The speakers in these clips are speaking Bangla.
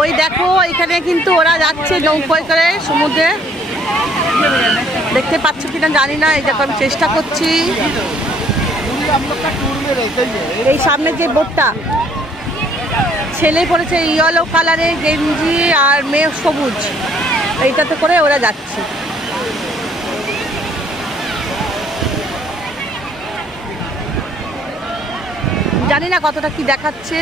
ওই দেখো এখানে কিন্তু ওরা যাচ্ছে নৌকোয় করে সমুদ্রে, দেখতে পাচ্ছ কিনা জানি না। এই দেখো আমি চেষ্টা করছি। এই সামনে যে বোটটা, ছেলে পড়েছে ইয়েলো কালারের গেঞ্জি আর মেয়ে সবুজ, এইটাতে করে ওরা যাচ্ছে। জানি না কতটা কি দেখাচ্ছে।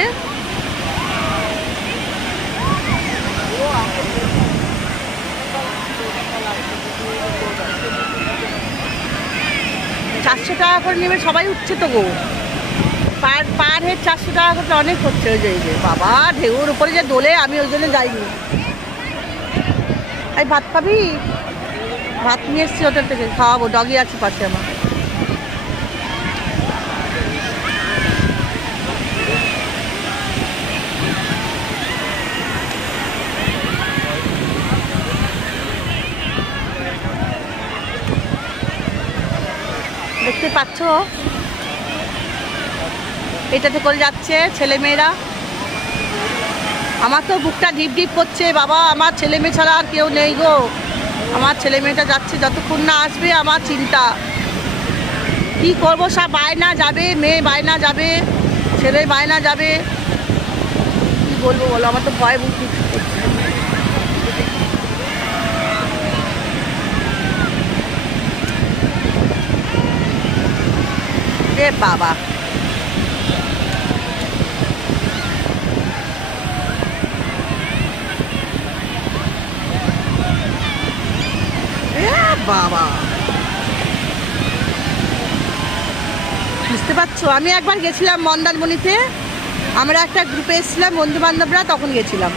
চারশো টাকা করে নেবে, সবাই উঠছে তো গো, পার হেড 400 টাকা করে অনেক হচ্ছে। ওই যে বাবা ঢেউর উপরে যে দোলে, আমি ওই জন্য যাইনি। এই ভাত খাবি? ভাত নিয়ে এসছি হোটেল থেকে, খাওয়াবো, ডগি আছে পাশে আমার। দেখতে পাচ্ছ এটাতে করে যাচ্ছে ছেলে মেয়েরা। আমার তো বুকটা ডিপ ডিপ করছে বাবা, আমার ছেলে মেয়ে ছাড়া আর কেউ নেই গো। আমার ছেলে মেয়েটা যাচ্ছে, যতক্ষণ না আসবে আমার চিন্তা। কি করবো, সব বায়না যাবে, মেয়ে বায়না যাবে, ছেলে বায়না যাবে, কি বলবো বলো, আমার তো ভয় বুক করছে। রে বাবা, বাবা বুঝতে পারছো, আমি একবার গেছিলাম মন্দারমণিতে, আমরা একটা গ্রুপে এসেছিলাম বন্ধু বান্ধবরা, তখন গেছিলাম।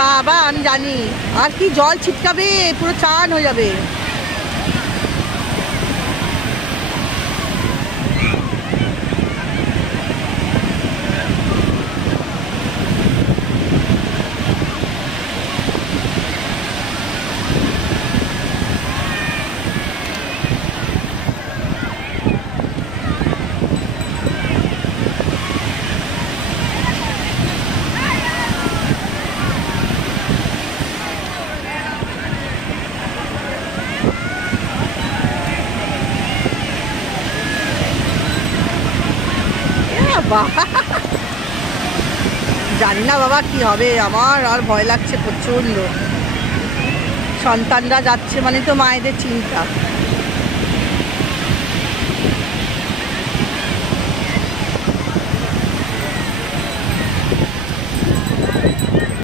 বাবা আমি জানি, আর কি জল ছিটকাবে, পুরো চান হয়ে যাবে। জানি না বাবা কি হবে, আমার আর ভয় লাগছে প্রচণ্ড। সন্তানরা যাচ্ছে মানে তো মায়েদের চিন্তা।